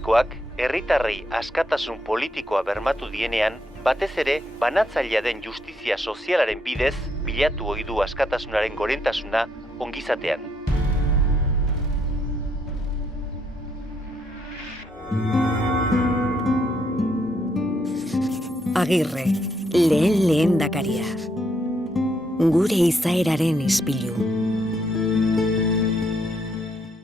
politikoak herritarrei askatasun politikoa bermatu dienean, batez ere banatzailea den justizia sozialaren bidez bilatu ohi du askatasunaren gorentasuna ongizatean. Agirre, lehen lehendakaria. Gure izaeraren ispilu.